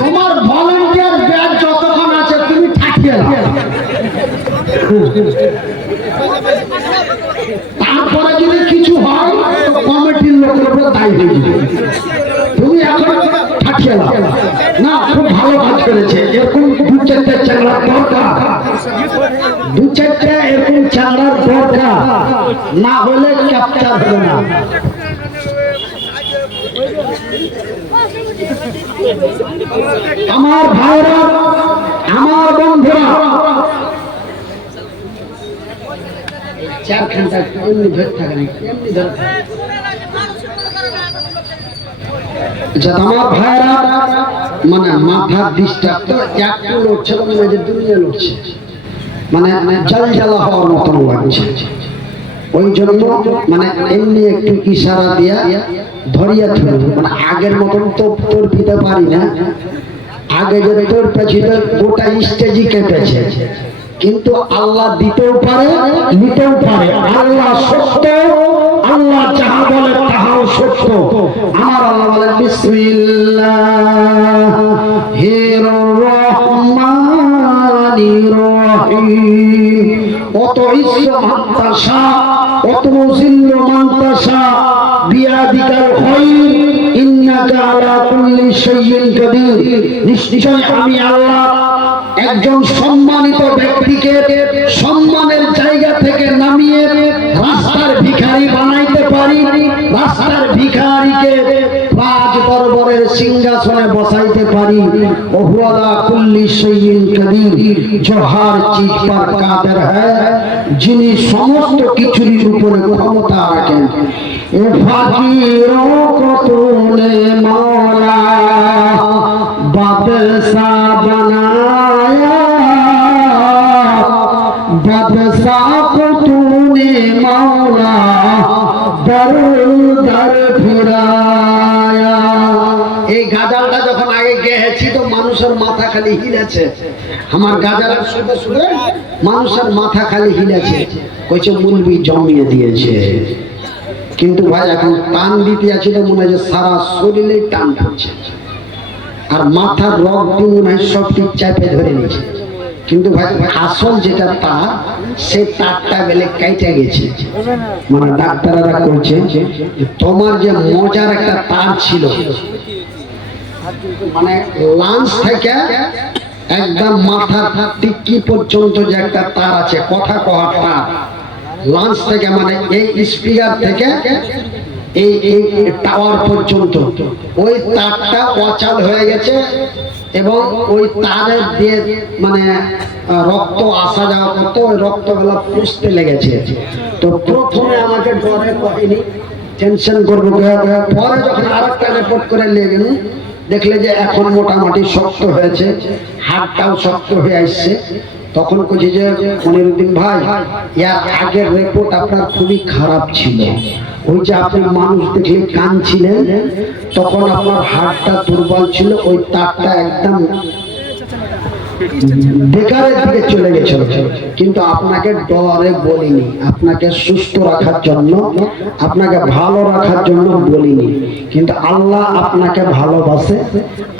তোমার volunteer batch যতক্ষণ আছে তুমি থাকিয়ে দাও, তারপরে যদি কিছু হয় কমিটির লোকের উপর দায়ী হয়ে যাবে। তুমি এখন থাকিয়ে দাও না, খুব ভালো কাজ করেছে। এরকম দু চারটে চ্যাংড়ার দরকার, দু চারটে এরকম চ্যাংড়ার দরকার, না হলে ক্যাপচার হবে না। আমার ভাইরা, আমার বন্ধুরা, চারখানটা এমনি ধরে থাকে না, এমনি ধরে থাকে। আমার ভাইরা মানে মাথার ডিস্টার্ব তো একটু লড়ছে, মানে যে দুনিয়া লড়ছে, মানে জল জ্বালা হওয়ার মতন লাগছে। ওই জন্য মানে এমনি একটু ইশারা দিয়া ধরিয়া ধরব, মানে আগের মতন তো তোর দিতে পারি না। আগে যে তোর পেছিল গোটা স্টেজই কেটেছে, কিন্তু আল্লাহ দিতেও পারে নিতেও পারে। আল্লাহ সত্য, আল্লাহ যাহা বলে তাহাও সত্য। আমার আল্লাহ বলে বিসমিল্লাহির রহমানির রহিম। অত ইজ্জত মানতাসা, অত মুজিল্ল মানতাসা, বিয়াদিকাল খায়র, ইন্নাকা আলা কুল্লি শাইইন কাদির। নিশ্চয় আমি আল্লাহ একজন সম্মানিত ব্যক্তিকে সম্মানের জায়গা থেকে নামিয়ে রাস্তার ভিখারি বানাইতে পারি, রাস্তার ভিখারিকে রাজ দরবারের সিংহাসনে বসাইতে পারি। ওহু আলা কুল্লি শাইইন কাদির, जो हर चीज पर कादिर है, যিনি সমস্ত কিছুর উপরে ক্ষমতা রাখেন। এ ফাকিরোं को तूने मौला बादशाह बनाया, बादशाह को तूने मौला दर दर फिराया। এই গাজালটা যখন আগে গেয়েছি তো মানুষের মাথা খালি হিলেছে। আমার গাজালের শুনে শুনে মানুষের মাথা খালি হিলেছে, কইছে মুলবি জমিয়ে দিয়েছে। কিন্তু ভাই এখন টান দিতে আছে তো মনে হয় সারা শরীরে টান পড়ছে, আর মাথার রগ দিয়ে মনে হয় সব ঠিক চাপে ধরে নিচ্ছে। কিন্তু ভাই আসল যেটা তার, সে তারটা বেলে কেটে গেছে। মানে ডাক্তাররা বলছে তোমার যে মজার একটা তার ছিল, মানে লাঞ্চ থেকে একদম মাথার টিকি পর্যন্ত যে একটা তার আছে, কথা কহার তার, লাঞ্চ থেকে মানে এই স্পিকার থেকে এই টাওয়ার পর্যন্ত ওই তারটা অচল হয়ে গেছে, এবং ওই তারের দিয়ে মানে রক্ত আসা যাওয়া করতো, ওই রক্তগুলো পুষতে লেগেছে। তো প্রথমে আমাকে ডরে করেনি, টেনশন করবো, পরে যখন আরেকটা রিপোর্ট করে লেগেন দেখলে যে এখন মোটামুটি শক্ত হয়েছে, হাড়টাও শক্ত হয়ে আসছে। তখন বলছি যে মনিরুদ্দিন ভাই, ইয়ার আগের রিপোর্ট আপনার খুবই খারাপ ছিল। ওই যে আপনি মানুষ দেখলে কাঁদছিলেন, তখন আপনার হাড়টা দুর্বল ছিল, ওই তারটা একদম বেকারের দিকে চলে গেছিল। কিন্তু আপনাকে ডরে বলিনি, আপনাকে সুস্থ রাখার জন্য, আপনাকে ভালো রাখার জন্য বলিনি। কিন্তু আল্লাহ আপনাকে ভালোবাসে,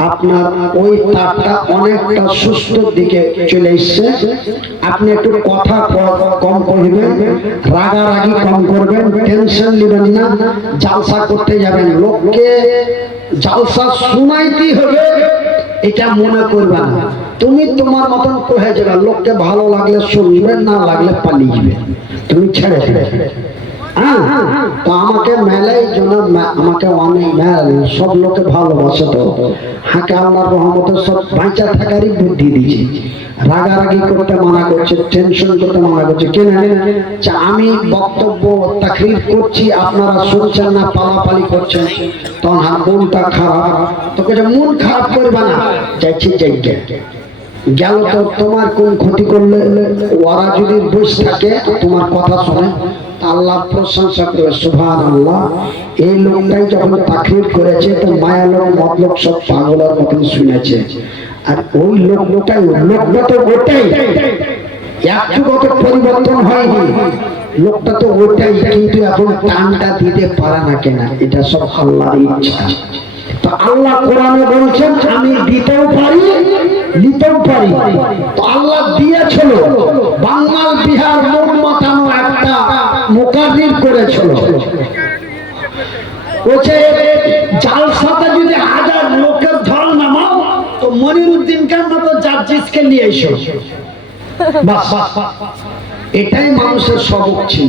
আপনার ওই তারটা অনেকটা সুস্থ দিকে চলে এসছে। আপনি একটু কথা কম করবেন, রাগারাগি কম করবেন, টেনশন নেবেন না। জালসা করতে যাবেন, লোককে জালসা শোনাইতে হবে এটা মনে করবে না। তুমি তোমার মতন কহে যাবে, লোককে ভালো লাগলে শুনবে, না লাগলে পালিয়ে যাবে, তুমি ছেড়ে দেবে। হ্যাঁ, তো আমাকে মেলাই জন্য আমাকে অনেক মেল, সব লোকে ভালোবাসে। তো হাঁকে আল্লাহর রহমতে সব বাঁচা থাকারই বুদ্ধি দিয়েছে। রাগারাগি করতে মানা করছে, টেনশন করতে মানা করছে। কেন আমি বক্তব্য তাকরীর করছি, আপনারা শুনছেন না, পালাপালি করছেন, তখন মনটা খারাপ। তোকে যে মন খারাপ করবে না, যাইছি যাইকে গেল তো তোমার কোন ক্ষতি করলে? ওরা যদি বসে থাকে তোমার কথা শুনে, আল্লাহ প্রশংসা করে সুবহানাল্লাহ। এই লোকটাই যখন তাকরীর করেছে তো মায়া লোক মতলব সব পাগলের মতন শুনেছে। আর ওই লোকটাই, লোকটা তো ওটাই, একটু কত পরিবর্তন হয়নি, লোকটা তো ওটাই, কিন্তু এখন টানটা দিতে পারে না। কেন? এটা সব আল্লাহর ইচ্ছা। তো আল্লাহ কোরআনে বলছেন আমি দিতেও পারি নিতেও পারি। তো আল্লাহ দিয়েছিল, বাঙাল বিহার মুখ মাতানো একটা মুকাররির করেছিল। বলছে জালসাতে যদি 1000 লোকের ঢল নামাও তো মনিরুদ্দিনকে মতো জাজিসকে নিয়ে এসো, বাস। এটাই মানুষের সবক ছিল।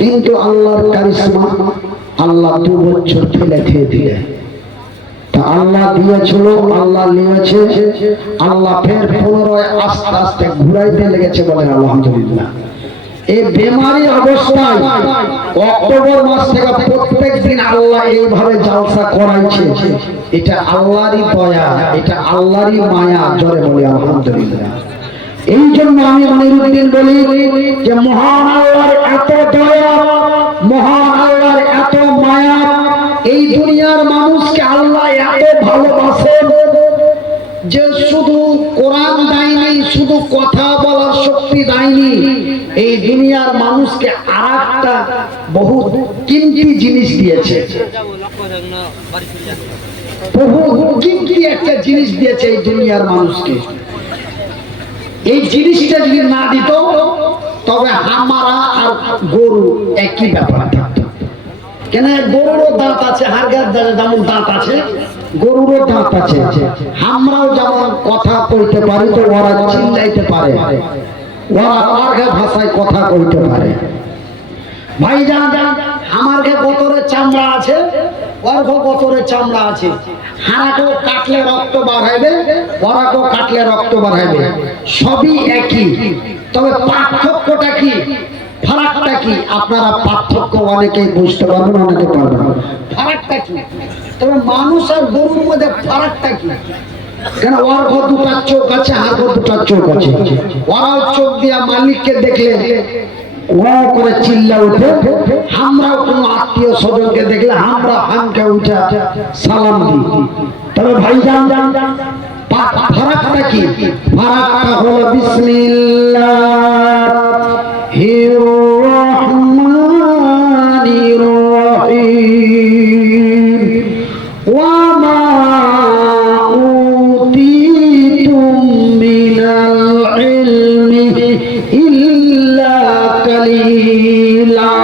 কিন্তু আল্লাহর কারিশমা, আল্লাহ 2 বছর ফেলে দিলেন। তা আল্লাহ দিয়েছিল, আল্লাহ নিয়েছে, আল্লাহ ফের পুনরায় আস্তে আস্তে ঘুরাইতে লেগেছে, বলেন আলহামদুলিল্লাহ। এই বেমারি অবস্থায় অক্টোবর মাস থেকে প্রত্যেক দিন আল্লাহ এইভাবে জালসা করাইছে। এটা আল্লাহরই দয়া, এটা আল্লাহরই মায়া, জোরে বলি আলহামদুলিল্লাহ। এই জন্য আমি মনিরুদ্দিন বলি যে মহান আল্লাহর এত দয়া, মহান আল্লাহর এত মায়া, এই দুনিয়ার মানুষকে আল্লাহ এত ভালোবাসেন যে শুধু কোরআন দেয়নি, শুধু কথা বলার শক্তি দেয়নি, এই দুনিয়ার মানুষকে আরেকটা বহু কিমতি জিনিস দিয়েছে। বহু কিমতি একটা জিনিস দিয়েছে এই দুনিয়ার মানুষকে। এই জিনিসটা যদি না দিত তবে আমরা আর গরু একই ব্যাপার থাকতো। কেন গরুরও দাঁত আছে, হাড়ের যেমন দাঁত আছে, গরুরও দাঁত আছে। আমরাও যেমন কথা কইতে পারি তো ওরা চিল্লাইতে পারে, ওরা আর্ঘা ভাষায় কথা কইতে পারে। ভাই জান, আমার গতরের চামড়া আছে, অর্ঘ গতরের চামড়া আছে। হারাকেও কাটলে রক্ত বার হবে, ওরাকেও কাটলে রক্ত বার হবে, সবই একই। তবে পার্থক্যটা কি, ফারাকটা কি? আপনারা পার্থক্য অনেকেই বুঝতে পারবেন, অনেকে পারবেন না। ফারাকটা কি? তবে মানুষ আর গরুর মধ্যে ফারাকটা কি? কেন অর্ঘ 2টা চোখ আছে, হাড় 2টা চোখ আছে। ওরাও চোখ দিয়া মালিককে দেখলে ও করে চিল্লা উঠে, আমরাও কোনো আত্মীয় স্বজনকে দেখলে আমরা হামকে উঠে সালাম দিই। তবে ভাইজান ফারাকটা কি? ফারাকটা হলো বিসমিল্লাহির রহমানির রহিম। ওয়া মা উতিতুম মিনাল ইলমি ইল্লা কালিলা।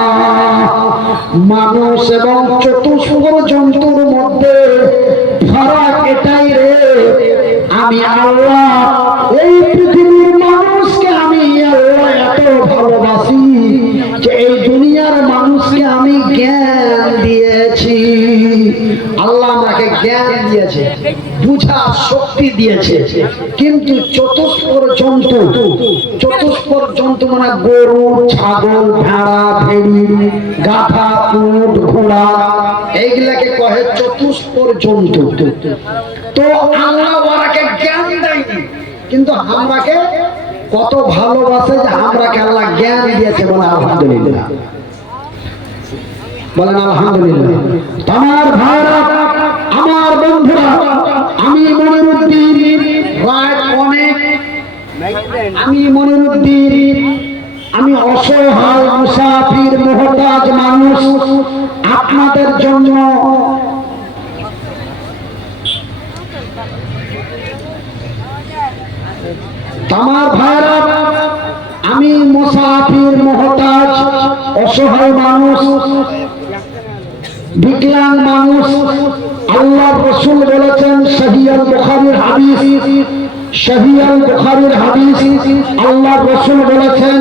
মানুষ এবং চতুষ্পদ জন্তুর মধ্যে ফারাক এটাই রে, আমি আল্লাহ এই পৃথিবীর মানুষকে আমি আল্লাহ এত ভালোবাসি যে এই দুনিয়ার মানুষকে আমি জ্ঞান দিয়েছি। আল্লাহ আমাকে জ্ঞান দিয়েছে, বুঝার শক্তি দিয়েছে। কিন্তু চতুষ্পদ জন্তু মানে গরু, ছাগল, ভেড়া, ভেড়ি, গাধা, উট, ঘোড়া, এইগুলাকে কহে চতুষ্পদ জন্তু। তো আল্লাহ ওরাকে জ্ঞান দেয়নি, কিন্তু আমরাকে কত ভালোবাসে যে আমরাকে আল্লাহ জ্ঞান দিয়েছে, বলে আলহামদুলিল্লাহ, বলেন আলহামদুলিল্লাহ। আমার ভাইরা, আমার বন্ধুরা, আমি মনিরুদ্দিন রাত অনেক, আমি মনিরুদ্দিন, আমি অসহায় মুসাফির মুহতাজ মানুষ, আপনাদের জন্য আমার ভাইরা, আমি মুসাফির মুহতাজ অসহায় মানুষ, বিকলাং মানুষ। আল্লাহ রাসূল বলেছেন, সহিহ বুখারীর হাদিস, সহিহ বুখারীর হাদিস, আল্লাহ রাসূল বলেছেন,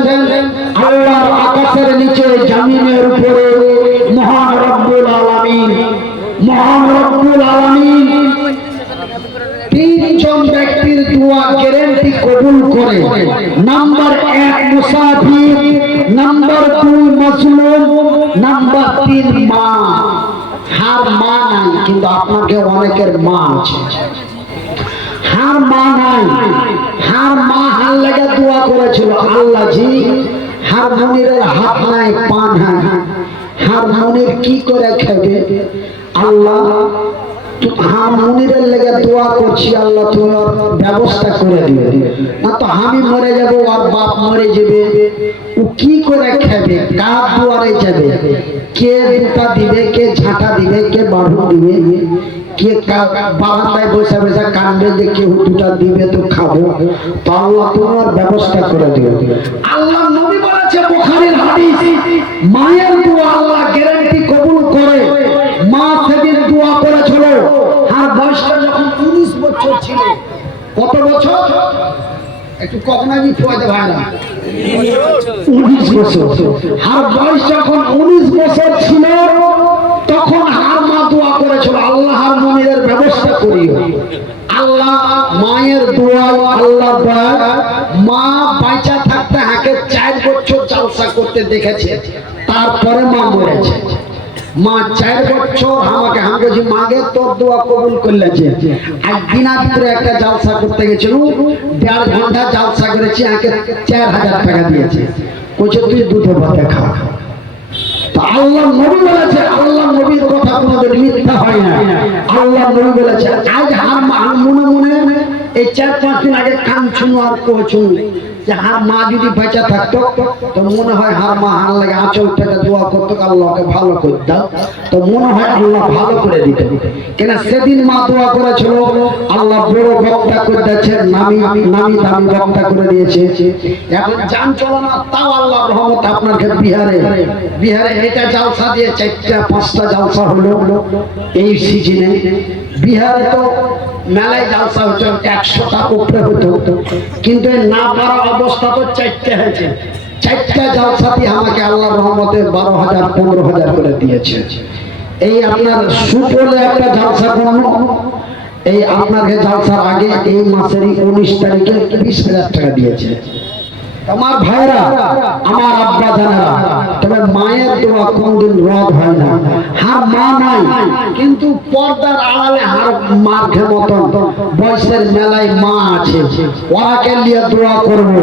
আল্লাহর আকাশের নিচে জমিনের উপরে মহান রব্বুল আলামিন, মহান রব্বুল আলামিন 3 জন ব্যক্তির দোয়া গ্যারান্টি কবুল করে। নাম্বার 1 মুসাফির, নাম্বার 2 মাজলুম, নাম্বার 3 মা। হার মা নাই, কিন্তু আপনাকে অনেকের মা আছে। হার মা নাই, হার মা হার লেগে দোয়া করেছিল, আল্লাহ জি হার মনিরের হাত নাই, পা নাই, হার মনির কি করে খাবে? আল্লাহ হার মনিরের লেগে দোয়া করছি, আল্লাহ তুমি ওর ব্যবস্থা করে দিবে, না তো আমি মরে যাব, আর বাপ মরে যাবে, ও কি করে খাবে? কার দুয়ারে যাবে? কে দুটা দিবে, কে ঝাঁটা দিবে, কে বাড়ু দিবে? কে বারান্দায় বসে বসে কান্দে যে কেউ দুটা দিবে তো খাবো, তো আল্লাহ তোমার ব্যবস্থা করে দিও। আল্লাহ নবী বলেছে বুখারীর হাদিস, মায়ের দোয়া আল্লাহ গ্যারান্টি কবুল করে। মা সেদিন দোয়া করেছিল, আর বয়সটা যখন 19 বছর ছিল। কত বছর? একটু কখন আগে ফোয়াতে ভাই না, 19 বছর। আর বয়স যখন 19 বছর ছিল তখন আর মা দোয়া করেছিল, আল্লাহ আর মুমিনের ব্যবস্থা করিও। আল্লাহ মায়ের দোয়া, আল্লাহ দোয়া, মা বাঁচা থাকতে হাকে 4 বছর জালসা করতে দেখেছে, তারপরে মা মরেছে। মা 4 বছর আমাকে যে মাগে তোর দোয়া কবুল করলেছে। আজ দিনাজপুরে একটা জালসা করতে গেছিল, 1.5 ঘন্টা জালসা করেছি, আমাকে 4000 টাকা দিয়েছে, কইছে তুই দুধে ভাতে খা। তো আল্লাহ নবী বলেছে, আল্লাহ নবীর কথা কোনোদিন মিথ্যা হয় না। আল্লাহ নবী বলেছে আজ হার মনে মনে এই 4-5 দিন আগে কান শুনো আর কইছো যে হার মা যদি বেঁচে থাকতো তো মনে হয় হার মা হার লাগে আঁচল পেতে দোয়া করতো, আল্লাহকে ভালো করে দাও, তো মনে হয় আল্লাহ ভালো করে দিত। কেন সেদিন মা দোয়া করেছিল, আল্লাহ বড় বক্তা করে দিয়েছে, নামি দামি বক্তা করে দিয়েছে। এখন জান চলো না, তাও আল্লাহ রহমত আপনাকে বিহারে এটা জালসা দিয়ে 4টা-5টা জালসা হলো এই সিজনে। বিহারে তো মেলায় জালসা হচ্ছে 100টা উপরে হতো, কিন্তু না পারা অবস্থা তো 4টে হয়েছে। 4টা জালসা দিয়ে আমাকে আল্লাহ রহমতে 12,000-15,000 করে দিয়েছে। এই আপনার সুপলে একটা জালসা করলো, এই আপনাকে জালসার আগে এই মাসেরই 19 তারিখে 20,000 টাকা দিয়েছে। আমার ভাইরা, আমার আব্বা জানেরা, তবে মায়ের দোয়া কোনদিন রদ হয় না। হার মা নাই, কিন্তু পর্দার আড়ালে হার মার মতন বয়সের মেলায় মা আছে, ওরাকে নিয়ে দোয়া করবো।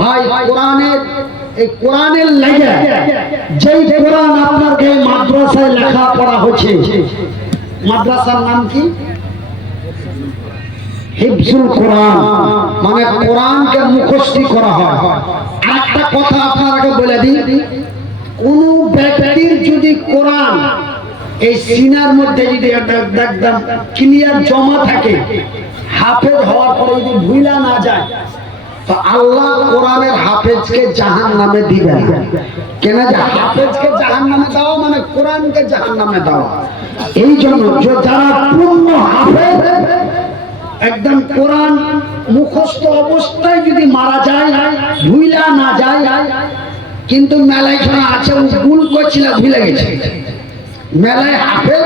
ভাই কোরআনের, এই কোরআনের লাগে যেই কোরআন আপনার মাদ্রাসায় লেখাপড়া হচ্ছে, মাদ্রাসার নাম কি? হিফজুল কোরআন, মানে কোরআনকে মুখস্থ করা হয়। একটা কথা আপনাকে বলে দিই, কোন ব্যক্তির যদি কোরআন এই সিনার মধ্যে যদি একদম ক্লিয়ার জমা থাকে, হাফেজ হওয়ার পরে যদি ভুলা না যায়, তো আল্লাহ কোরআনের হাফেজকে জাহান্নামে দিবেন। কেন যে হাফেজকে জাহান্নামে দেওয়া মানে কোরআনকে জাহান্নামে দেওয়া। এই জন্য যারা পূর্ণ হাফেজ, একদম কোরআন মুখস্থ অবস্থায় যদি মারা যায়, ভুলা না যায়, কিন্তু মেলায় শোনা আছে ভুল করছিল, ভুলে গেছে, মেলায় হাফেজ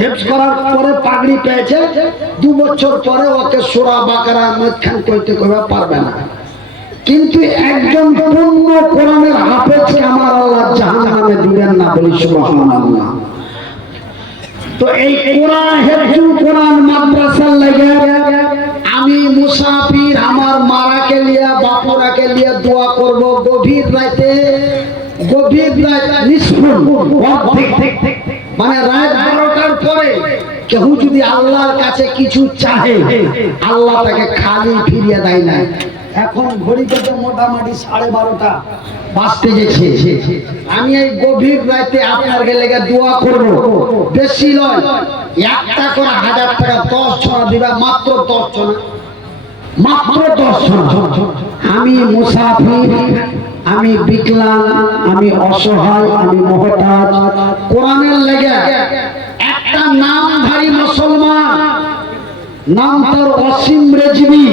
হেফজ করার পরে পাগড়ি পেয়েছে, 2 বছর পরে ওকে সূরা বাকারা মধ্যখান কইতে পারবে না। কিন্তু একজন পূর্ণ কোরআনের হাফেজকে আমার আল্লাহ জাহান্নামে দিবেন না, বলি সুবহানাল্লাহ। তো এই কোরআন, হেফজুল কোরআন মাদ্রাসার লাগে আমি মুসাফির আমার মারাকে লিয়া বাপুরাকে লিয়া দোয়া করব। গভীর রাতে মানে রাত 12টার পরে কেউ যদি আল্লাহর কাছে কিছু চাহে, আল্লাহ তাকে খালি ফিরিয়ে দেয় না। এখন ঘড়িতে তো মোটামুটি 12:30 বাজতে গেছে। আমি এই গভীর রাতে আপনার লেগে দোয়া করব, বেশি নয়, একটা করে 1000 টাকা 10 জন দিবা, মাত্র 10 জন, মাত্র 10 জন। আমি মুসাফির, আমি বিকলাঙ্গ, আমি অসহায়, আমি মুহতাজ, কোরআনের লেগে একটা নামধারী মুসলমান, নাম তার ওয়াসিম রেজভী,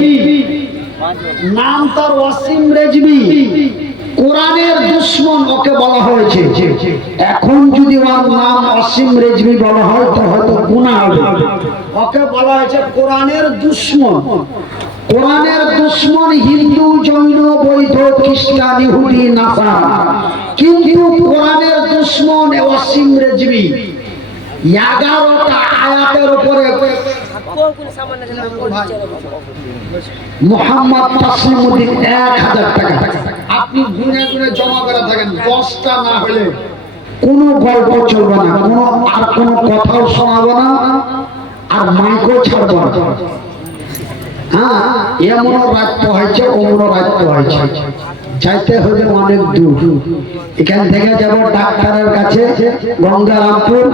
নাম তার ওয়াসিম রেজভী, কোরআনের দুশমন ওকে বলা হয়েছে। এখন যদি ওর নাম ওয়াসিম রেজভী বলা হয় তো হয়তো গুনাহ হবে। ওকে বলা হয়েছে কোরআনের দুশমন। কোরআনের দুশমন হিন্দু, জৈন, বৌদ্ধ, খ্রিস্টান, ইহুদি, নাসারা, কিন্তু কোরআনের দুশমন ওয়াসিম রেজভী। 11টা আয়াতের উপরে মোহাম্মদ তাসলিমউদ্দিন 1000 টাকা আপনি গুনে গুনে জমা করে থাকেন। 10টা না হলে কোনো গল্প চলবে না, কোনো কথাও শোনাবো না, আর মাইকও ছাড়বো না। হ্যাঁ, এমনও রাত হয়েছে, অমনও রাত হয়েছে, যাইতে হবে অনেক দূর। এখান থেকে যাব ডাক্তারের কাছে গঙ্গারামপুর,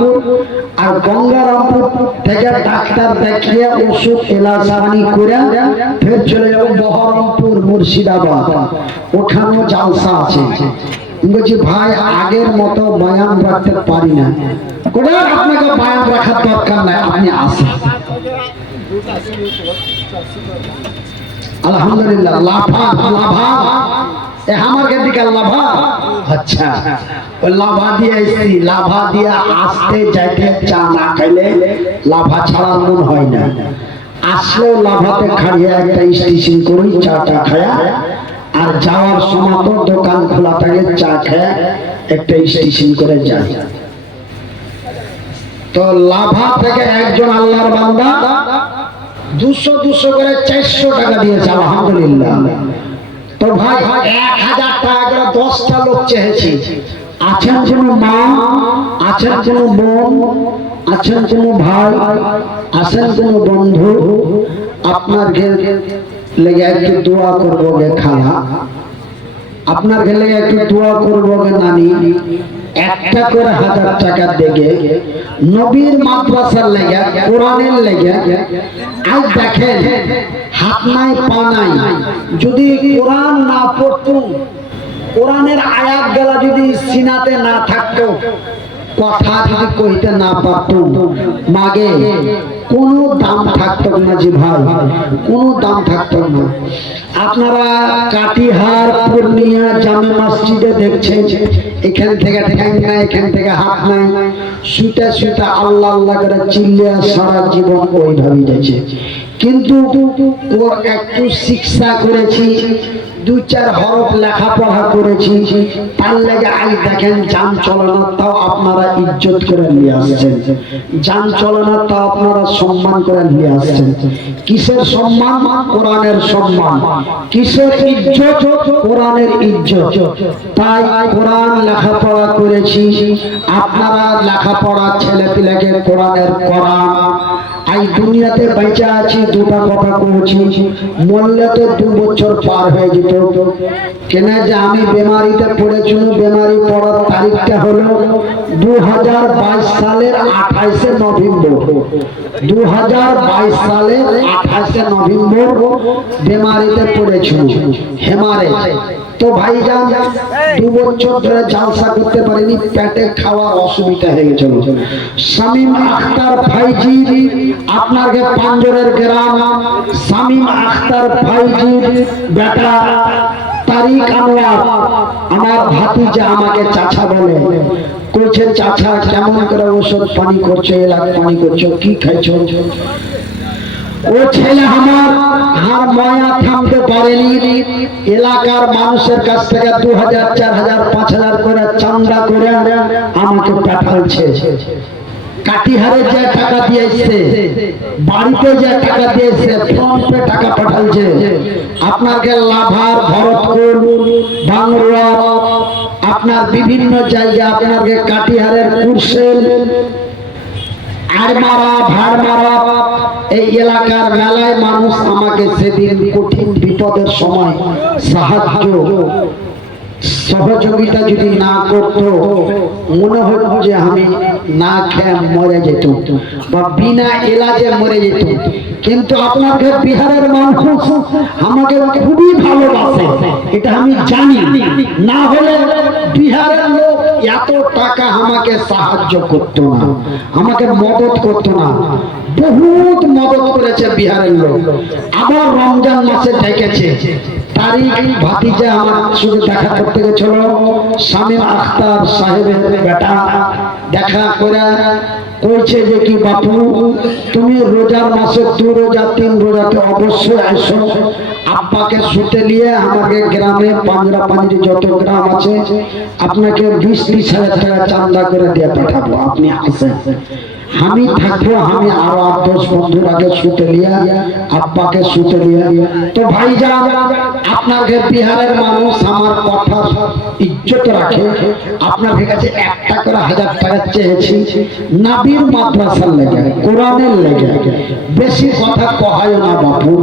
আর গঙ্গারামপুর থেকে ডাক্তার দেখিয়ে ওষুধ এলাচ পানি করে ফের চলে যাব বহরমপুর মুর্শিদাবাদ, ওখানেও জালসা আছে। বলছি ভাই আগের মতো বয়ান রাখতে পারি না। কোথায় আপনাকে বয়ান রাখার দরকার নাই, আপনি আসেন। আলহামদুলিল্লাহ। লাভা লাভা আমাকে দিকে লাভা, আচ্ছা ওই লাভা দিয়ে এসছি। লাভা দিয়ে আসতে যাইতে চা না খাইলে লাভা ছাড়া মন হয় না। আসলেও লাভাতে খাড়িয়ে একটা স্টেশন করি চাটা খায়া, আর যাওয়ার সময় তো দোকান খোলা থাকে, চা খায়া একটা স্টেশন করে যাই। তো লাভা থেকে একজন আল্লাহর বান্দা 200 করে 400 টাকা দিয়েছে, আলহামদুলিল্লাহ। তো ভাই 1000 টাকা করে 10টা লোক চেয়েছি। আছেন কোন মা, আছেন কোন বোন, আছেন কোন ভাই, আছেন কোন বন্ধু, আপনার লেগে একটু দোয়া করবো গে খালা, আপনার গেলে একটু দোয়া করবো গে নানি। একটা করে 1000 টাকা দেগে নবীর মাদ্রাসার লেগে, কোরআনের লেগে। আজ দেখেন হাত নাই পা নাই, যদি কোরআন না পড়তুম, কোরআনের আয়াত গুলা যদি সিনাতে না থাকতো, কথা যদি কইতে না পারতুম, মাগে কোনো দাম থাকতো না। জি ভাই, কোনো দাম থাকতো না। আপনারা কাটিহার পূর্ণিয়া জামে মসজিদে দেখছেন, এখান থেকে ঠ্যাং নাই, এখান থেকে হাত নাই, শুতে শুতে আল্লাহ আল্লাহ করে চিল্লিয়া সারা জীবন ওইভাবেই যাচ্ছে। কিন্তু ওর একটু শিক্ষা করেছি, 2-4 হরফ লেখাপড়া করেছি, তার লেগে আজ দেখেন যান চলনা তাও আপনারা ইজ্জত করে নিয়ে আসছেন, যান চলনা তাও আপনারা সম্মান করে নিয়ে আসছেন। কিসের সম্মান? কোরআনের সম্মান। কিসের ইজ্জত? কোরআনের ইজ্জত। তাই কোরআন লেখাপড়া করেছি, আপনারা লেখাপড়া ছেলে পিলাকে কোরআনের কোরআন। এই দুনিয়াতে বেঁচে আছি, দুটা কথা করেছি, মরলে তো 2 বছর পার হয়ে যেত। কেন যে আমি বেমারিতে পড়েছি, বেমারি পড়ার তারিখটা হলো 2022 সালের 28শে নভেম্বর। 2022 সালের 28শে নভেম্বর বেমারিতে পড়েছি, হেমারে। তো ভাইজান 2 বছর ধরে জালসা করতে পারিনি, পেটে খাওয়ার অসুবিধা হয়ে গেছিল। শামীম আখতার ভাইজি, আপনার পাঞ্জরের গ্রাম, শামীম আখতার ভাইজি বেটা তারিক আনোয়ার, আমার ভাতিজা আমাকে চাচা বলে। কইছে চাচা কেমন করে ওষুধ পানি করছো, এলাকা পানি করছো, কি খাইছো? ও ছেলে আমার আর মায়া থামতে পারেনি, এলাকার মানুষের কাছ থেকে 2000, 4000, 5000 করে চান্দা করে আমাকে পাঠাচ্ছে। কাটিহারে যে টাকা দিয়েছে, বাড়িতে যে টাকা দিয়েছে, ফোন পে টাকা পাঠাচ্ছে। আপনাকে লাভার, ভরতপুর, ভাঙড়া, আপনার বিভিন্ন জায়গায়, আপনাকে কাটিহারের কুরসেল, আড়মারা, ভাড়মারা, এই এলাকার মেলায় মানুষ আমাকে সেদিন কঠিন বিপদের সময় সাহায্য সহযোগিতা যদি না করত, মনে হতো যে আমি না খেয়ে মরে যেত বা বিনা এলাজে মরে যেত। কিন্তু আপনাকে বিহারের মানুষ আমাকে খুবই ভালোবাসে, এটা আমি জানি। না হলে বিহারের লোক এত টাকা আমাকে সাহায্য করতো না, আমাকে মদত করতো না। বহুত মদত করেছে বিহারের লোক। আবার রমজান মাসে ডেকেছে, তারিক ভাতিজা আমার সঙ্গে দেখা করতে গেছিল, শামীম আখতার সাহেবের বেটা। দেখা করে কইছে যে কি বাপু, তুমি রোজার মাসে 2 রোজা 3 রোজাতে অবশ্যই আসো, আব্বাকে শুতে নিয়ে আমাকে গ্রামে পাঞ্জরা পাঞ্জরি যত গ্রাম আছে আপনাকে 20-30 হাজার টাকা চান্দা করে দিয়ে পাঠাবো, আপনি আসেন। আমি থাকবো, আমি আরো 8-10 বন্ধুর আগে শুতে নিয়ে আব্বাকে শুতে নিয়ে। তো ভাইজান, আপনাকে বিহারের মানুষ আমার কথা ইজ্জত রাখে। আপনার কাছে 1 করে 1000 টাকা চেয়েছি, নবীর মাদ্রাসার লেগে, কোরআনের লেগে। বেশি কথা কহায় না বাপু,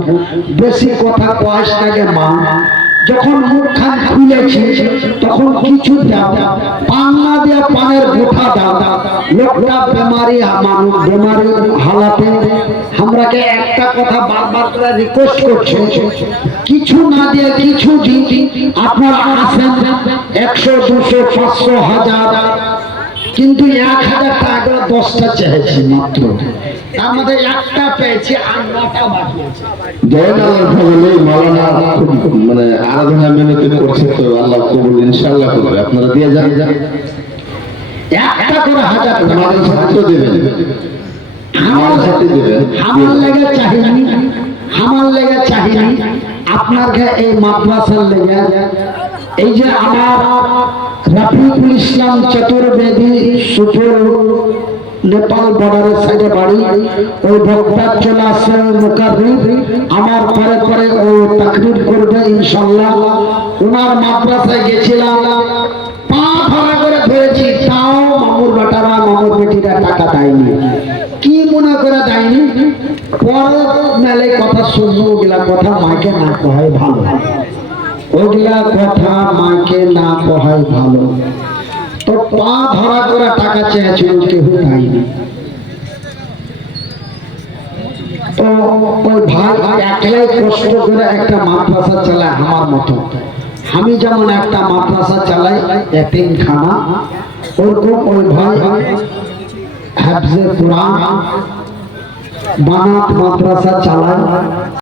বেশি কথা কহাস না গে মা। যখন মুখখান খুলেছি তখন কিছু দাও, পান না দিয়ে পানের গোঠা দাও। লোকটা বেমারি হালাতে আমরাকে একটা কথা বারবার করে রিকোয়েস্ট করছে, কিছু না দিয়ে কিছু দিন। আপনারা আসেন 100, 200, 500, 1000, কিন্তু 1000 টাকা 10টা চেয়েছি মাত্র, তার মধ্যে একটা পেয়েছি আর 9টা বাকি আছে। মানে আরাধনা মেনে করছে তো আল্লাহ কবুল ইনশাআল্লাহ করবে। আপনারা দিয়ে যান, একটা করে 1000 আমাদের সাথে দেবেন, আমার সাথে দেবেন। আমার লেগে চাহিনি, আমার লেগে চাহিনি, আপনার এই মাদ্রাসার লেগে। এই যে আমার রাফিকুল ইসলাম চতুর্বেদী সুপুর নেপাল বর্ডারের সাইডে বাড়ি, ওই বক্তা চলে আসে মুকাররিম, আমার পরে পরে ও তাকরির করবে ইনশাআল্লাহ। ওনার মাদ্রাসায় গেছিলাম, পা ধরা করে ধরেছি, তাও মামুর বেটারা মামুর বেটিরা টাকা দেয়নি। কি মনে করে দেয়নি? পরে মেলে কথা শুনবো, ওগুলা কথা মাকে না কহাই ভালো, ওগুলা কথা মাকে না কহাই ভালো। তো পা ধরা করে টাকা চেয়েছিল, কেউ দেয়নি। তো ওই ভাই একলাই কষ্ট করে একটা মাদ্রাসা চালায় আমার মতো। আমি যেমন একটা মাদ্রাসা চালাই এতিমখানা, ওরকম ওই ভাই হাফজে কোরআন বানাত মাদ্রাসা চালায়।